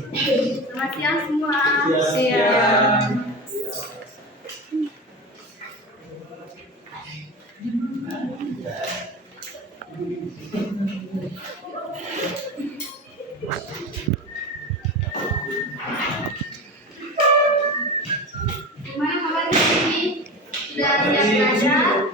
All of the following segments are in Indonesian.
Selamat siang semua. Siang. Gimana kabarnya ini? Sudah siap belajar?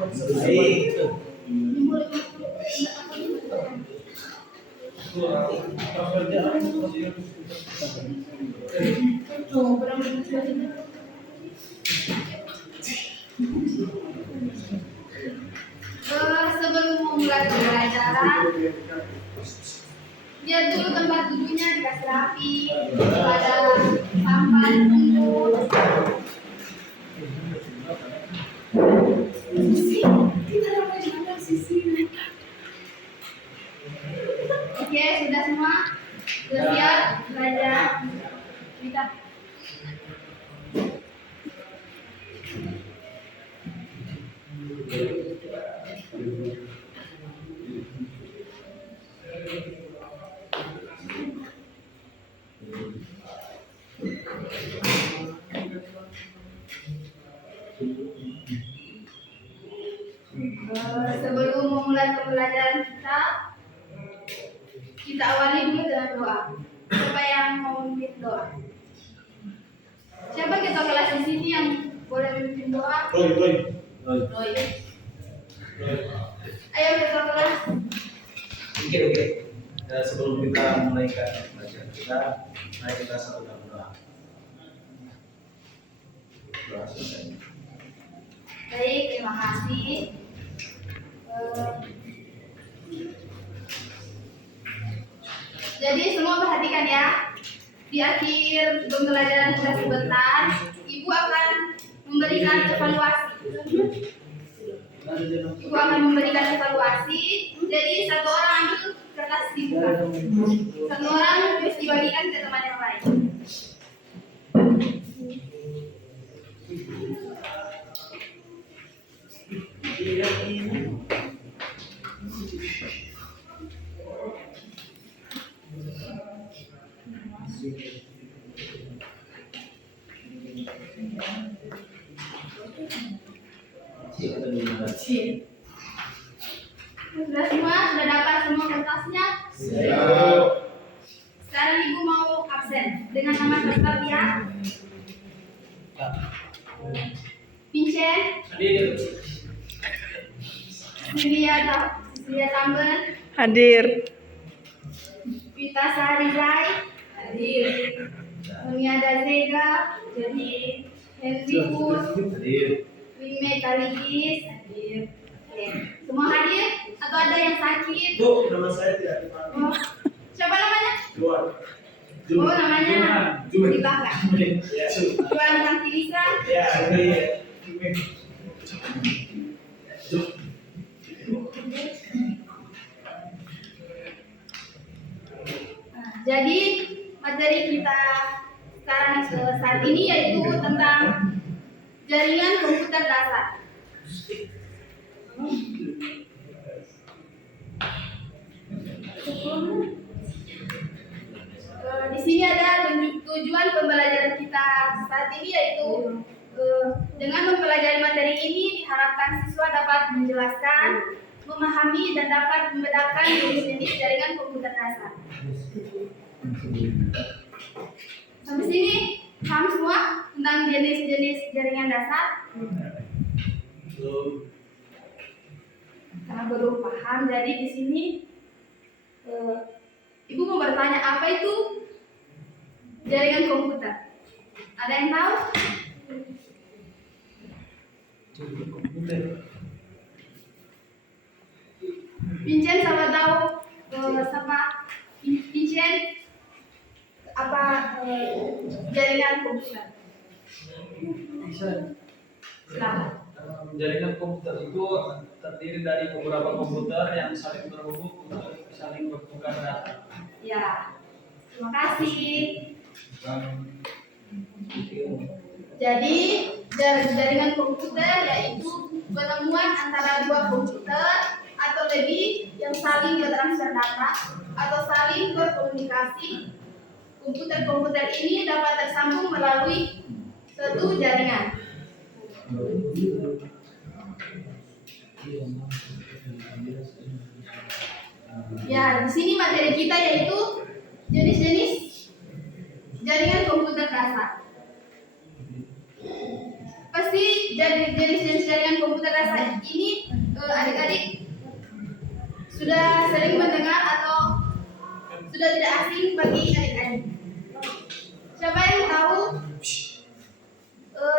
Sebelum memulai pembelajaran, lihat dulu tempat duduknya dikasih rapi, ada papan tunggu. Oke, sudah semua? Sudah siap belajar? Kita. Sebelum memulai pembelajaran kita awali dulu dengan doa. Siapa yang mau memimpin doa? Siapa kita kelas di sini yang boleh memimpin doa? Roy. Ayo kita kelas. Oke. Sebelum kita mulai pelajaran kita, mari kita satukan doa. Doa selesai. Baik, terima kasih. Jadi semua perhatikan ya. Di akhir pembelajaran kita sebentar, Ibu akan memberikan evaluasi. Jadi satu orang ambil kertas dibuka. Satu orang terus dibagikan ke teman yang lain. Sudah semua? Sudah dapat semua kertasnya? Sekarang Ibu mau absen dengan nama peserta ya. Vincent, Cecilia Tamben, Hadir. Vita Saharizai, hadir. Meniada Zega, jadi Hendrikus, Wime Kaligis, hadir. Oke. Semua hadir? Atau ada yang sakit? Bu, nama saya tidak dipanggil. Oh. Siapa namanya? Juan. Oh, namanya di belakang. Ya. Juan Santilisa. Ya, Jadi materi kita sekarang saat ini yaitu tentang jaringan komputer dasar. Di sini ada tujuan pembelajaran kita saat ini yaitu dengan mempelajari materi ini diharapkan siswa dapat menjelaskan, memahami dan dapat membedakan jenis-jenis jaringan komputer dasar. Sampai sini paham semua tentang jenis-jenis jaringan dasar? Karena belum paham, jadi di sini Ibu mau bertanya apa itu jaringan komputer? Ada yang tahu? Vincent sama tahu sama Vincent apa jaringan komputer? Silahkan. Jaringan komputer itu terdiri dari beberapa komputer yang saling terhubung untuk saling bertukar data. Ya, terima kasih. Jadi jaringan komputer yaitu penemuan antara dua komputer atau lebih yang saling bertransfer data atau saling berkomunikasi komputer-komputer ini dapat tersambung melalui suatu jaringan. Ya, di sini materi kita yaitu jenis-jenis jaringan komputer dasar. Pasti jenis-jenis jaringan komputer dasar ini adik-adik sudah sering mendengar atau sudah tidak asing bagi adik-adik. Siapa yang tahu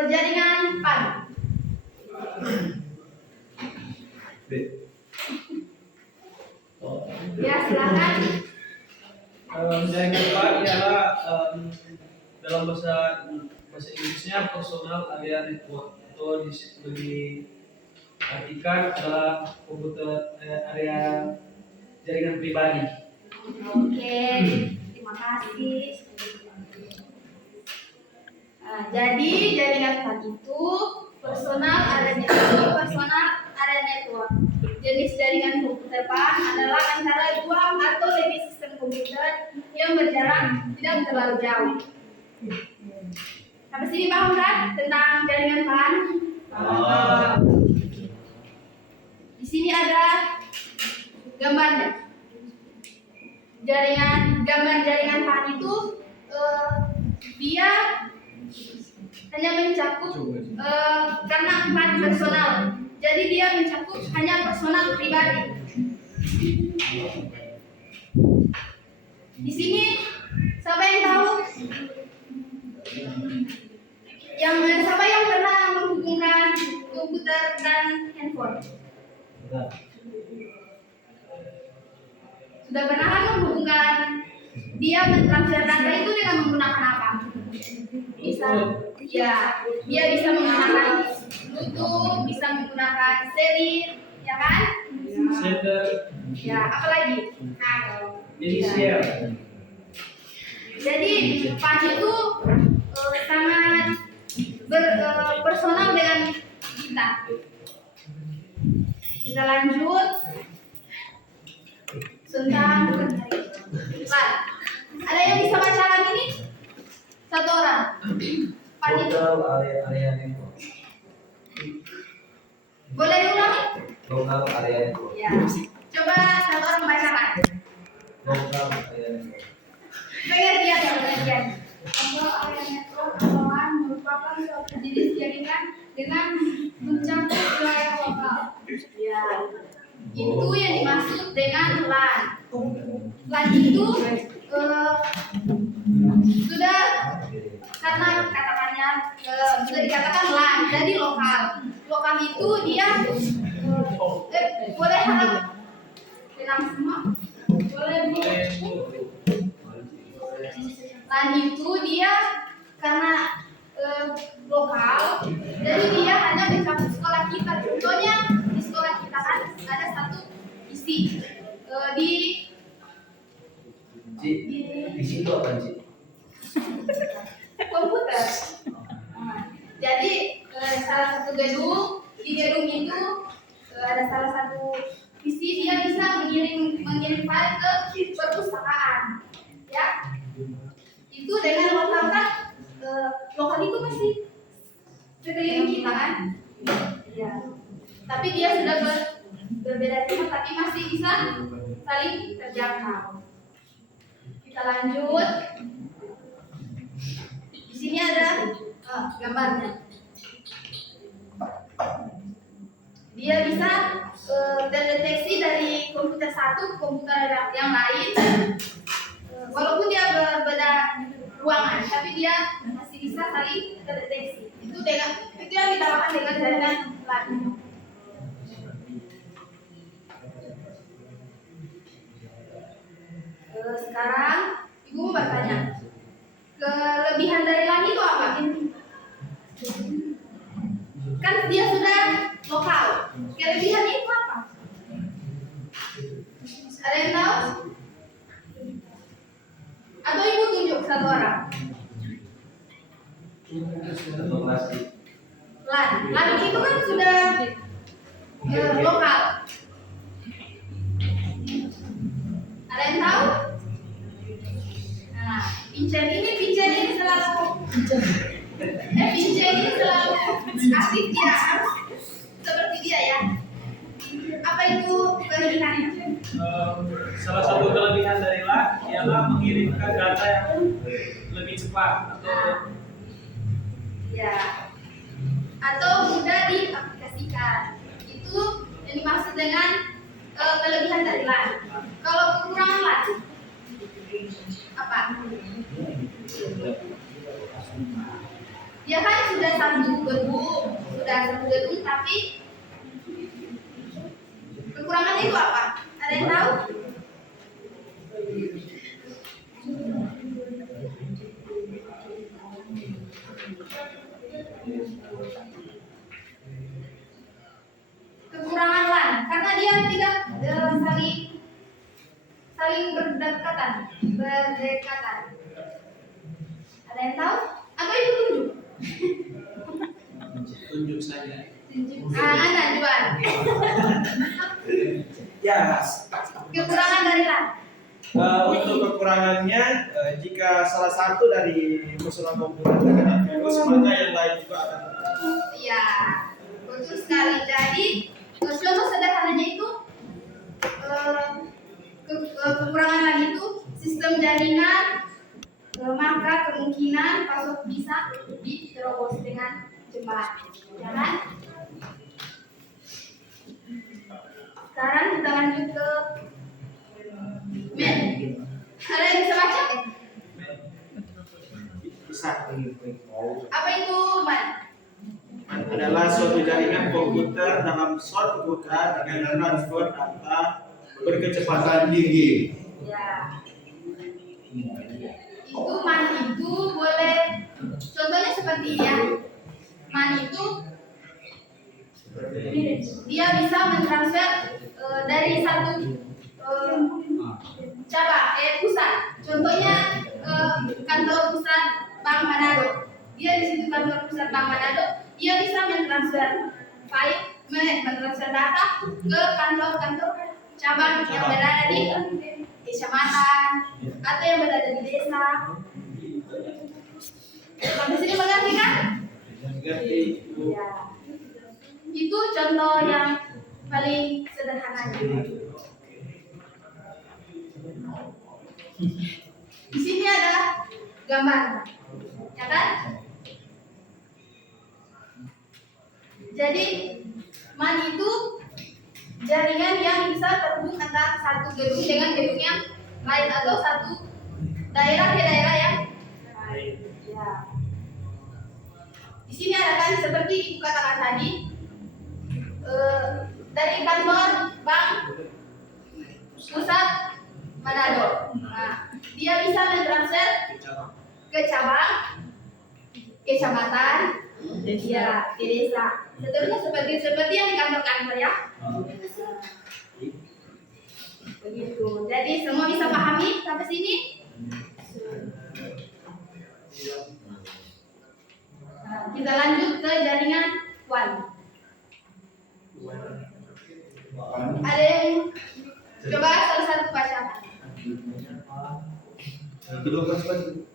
jaringan PAN? Ya, silakan. Jaringan PAN ialah dalam bahasa Inggrisnya personal area network, atau diartikan adalah komputer area jaringan pribadi. Oke, terima kasih. Nah, jadi jaringan PAN itu personal area network. Jenis jaringan komputer PAN adalah antara dua atau lebih sistem komputer yang berjarak tidak terlalu jauh. Sampai sini paham kan tentang jaringan PAN? Di sini ada gambarnya. Gambar jaringan PAN itu dia hanya mencakup karena PAN personal, jadi dia mencakup hanya personal pribadi. Di sini siapa yang tahu? Siapa yang pernah menghubungkan komputer dan handphone? Sudah pernah kan menghubungkan? Dia mentransfer data itu dengan menggunakan apa? Bisa, ya, dia bisa menggunakan Bluetooth, bisa menggunakan selir, ya kan? Sender, Ya, apalagi? jadi Ya. share. Jadi PAN itu sangat personal dengan kita. Kita lanjut tentang PAN. Ada yang bisa baca lagi nih? Satu orang. PAN itu area network. boleh diulangi? Lokal area network. Ya. Coba satu orang bacakan. Lokal area network. Pengertian ya, pengertian. Lokal area network adalah merupakan suatu jenis jaringan dengan mencakup wilayah lokal. Ya. Itu yang dimaksud dengan LAN. LAN itu sudah karena katakannya sudah dikatakan LAN, jadi lokal. Lokal itu dia boleh harap tenang semua. Boleh Bu. LAN itu dia karena lokal, jadi dia hanya mencakup sekolah kita. Contohnya di sekolah kita kan ada satu isi Di situ apa Ci? komputer. Jadi salah satu gedung, di gedung itu ada salah satu isi, dia bisa mengirim file ke perpustakaan. Ya, itu dengan lokal kan, lokal itu masih sekeliling kita kan. Ya. Tapi dia sudah berbeda tempat, tapi masih bisa saling terjangkau. Kita lanjut. Di sini ada gambarnya. Dia bisa terdeteksi dari komputer satu ke komputer yang lain. Walaupun dia berbeda ruangan, tapi dia masih bisa saling terdeteksi. Itu yang dinamakan dengan jaringan LAN. Sekarang ibu mau bertanya, kelebihan dari LAN itu apa? Kan dia sudah lokal. Kelebihannya itu apa? Ada yang tahu? Atau ibu tunjuk satu orang? Atau plastik. LAN itu kan sudah lokal. Ada yang tahu? Nah, Vincent ini selalu aktif, dia harus seperti dia ya. Apa itu kelebihannya? Salah satu kelebihan dari LAN ialah mengirimkan data yang lebih cepat atau mudah diaplikasikan. Itu yang dimaksud dengan kelebihan dari LAN. Kalau kekurangan LAN apa? Dia kan sudah satu gedung, tapi kekurangannya itu apa? Ada yang tahu? Kekurangan LAN karena dia tidak saling berdekatan. Ada yang tahu? Atau itu tunjuk? Tunjuk saja. Juan. Ya. Kekurangan dari LAN. Untuk kekurangannya, jika salah satu dari personal komputer terkena virus, maka yang lain juga akan terkena. Iya, betul sekali. Jadi contoh sederhananya itu kekurangan LAN itu sistem jaringan, maka kemungkinan password bisa diterobos dengan cepat, ya kan? Sekarang kita lanjut ke main. Ada yang bisa baca? Bisa. Apa itu man? Adalah suatu jaringan komputer dalam suatu kota dengan transfer data berkecepatan tinggi. Ya. Itu man itu boleh, contohnya seperti ya. Man itu dia bisa mentransfer dari satu pusat. Contohnya kantor pusat Bank Manado. Dia di situ kantor pusat Bank Manado. Dia bisa mentransfer mentransfer data ke kantor-kantor cabang yang berada di kecamatan atau yang berada di desa. Sampai sini mengerti kan? Mengerti. Ya. Itu contoh yang paling sederhana. Di sini ada gambar, ya kan? Jadi man itu jaringan yang bisa terhubung antara satu gedung dengan gedung yang lain atau satu daerah ke daerah yang lain. Ya. Di sini ada kan seperti ibu katakan tadi, dari kantor bank pusat Manado. Nah, dia bisa mentransfer ke cabang, kecamatan, ya, ke desa. Seterusnya seperti yang di kantor-kantor ya. Begitu. Jadi semua bisa pahami sampai sini? Nah, kita lanjut ke jaringan WAN. Ada yang coba salah satu bacakan. Kedua kali.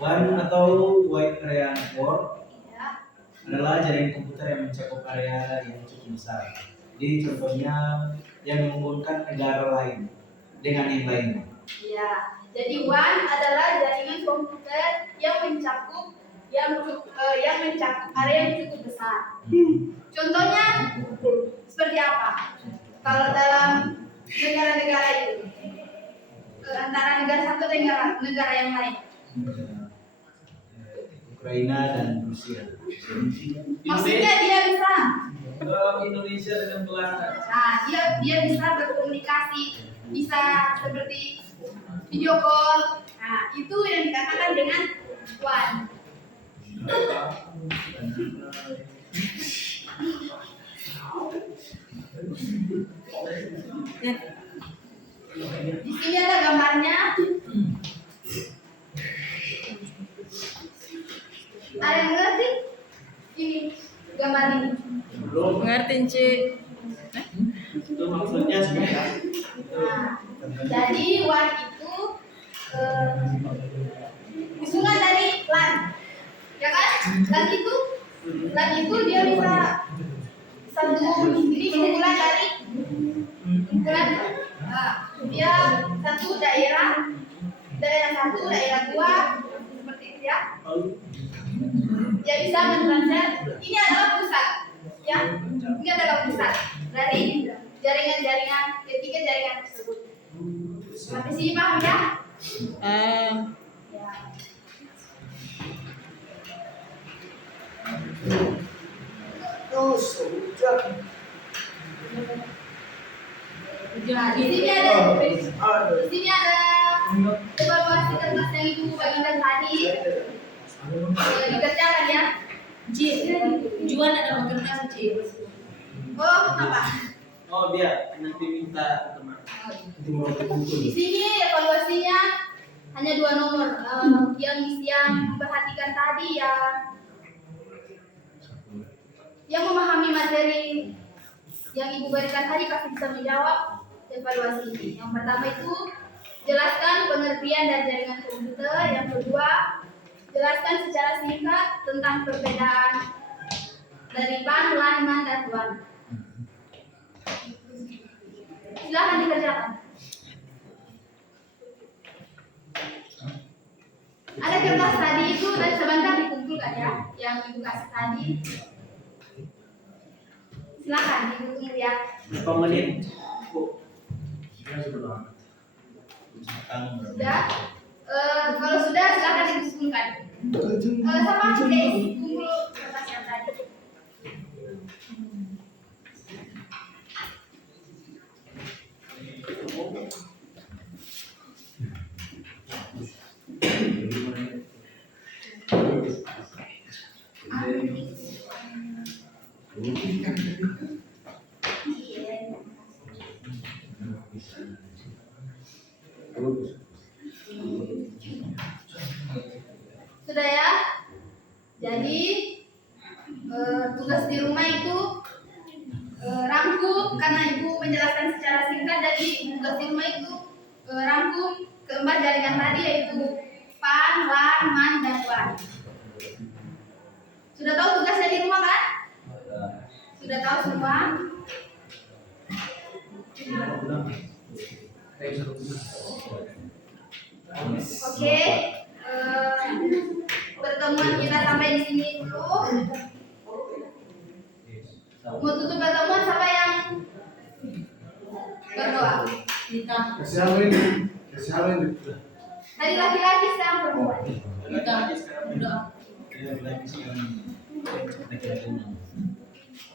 WAN atau Wide Area Network Ya. adalah jaringan komputer yang mencakup area yang cukup besar. Jadi contohnya yang menghubungkan negara lain dengan yang lainnya. Ya. Jadi WAN adalah jaringan komputer yang mencakup area yang cukup besar. Contohnya seperti apa? Kalau dalam negara-negara itu antara negara satu dengan negara yang lain. Ukraina dan Rusia. Maksudnya dia bisa. Indonesia dengan Belanda. Nah, dia bisa berkomunikasi, bisa seperti video call. Nah, itu yang dikatakan dengan WAN. Di sini ada gambarnya. Ada yang ngerti? Ini gambar ini. Belum. Ngerti, Cik. Itu maksudnya sebenarnya. Nah, jadi WAN itu eh, Hitungan dari lan, ya kan? Lan itu dia bisa satu, ini kumpulan dari kumpulan dia satu daerah satu, daerah dua, seperti itu ya. Dia bisa mentransfer. Ini adalah pusat, ya. Ini adalah pusat dari jaringan-jaringan ketiga jaringan tersebut. Sampai sini paham ya? Ya. Nah, di sini ada evaluasi kertas yang ibu bagikan tadi. Dikerjakan ya. Juan ada kertas Ci. Oh, apa? Oh dia nanti minta teman. Di sini evaluasinya hanya 2 nomor. Yang memperhatikan tadi yang memahami materi yang ibu berikan tadi pasti bisa menjawab evaluasi ini. Yang pertama itu jelaskan pengertian dari jaringan komputer. Yang kedua, jelaskan secara singkat tentang perbedaan dari PAN, LAN, MAN, dan WAN. Silahkan dikerjakan. Ada kertas tadi itu dan sebentar dikumpulkan ya, yang ibu kasih tadi. Silahkan ditunggu ya. Berapa menit? Sudah? Kalau sudah silahkan dikumpulkan. Sama guys, kumpul kertas yang tadi. Sudah ya? Jadi tugas di rumah itu rangkum, karena ibu menjelaskan secara singkat. Jadi tugas di rumah itu rangkum keempat jaringan tadi, yaitu PAN, LAN, MAN, dan WAN. Sudah tahu tugasnya di rumah kan? Sudah tahu semua? Oke. Pertemuan kita sampai di sini dulu. Mau tutup pertemuan siapa yang berdoa? Kita. Tadi laki-laki, sekarang perempuan.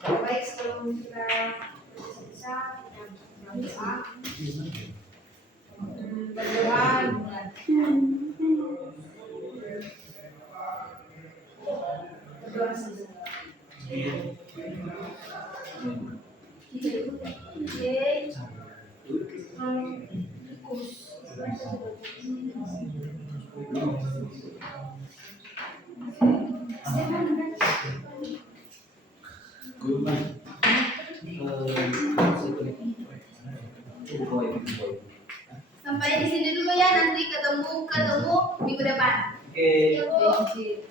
Baik, sebelum kita selesai, kita berdoa. Berdoa saja. Sampai di sini dulu ya, nanti ketemu minggu depan. Oke. Ya, Bu. Oke.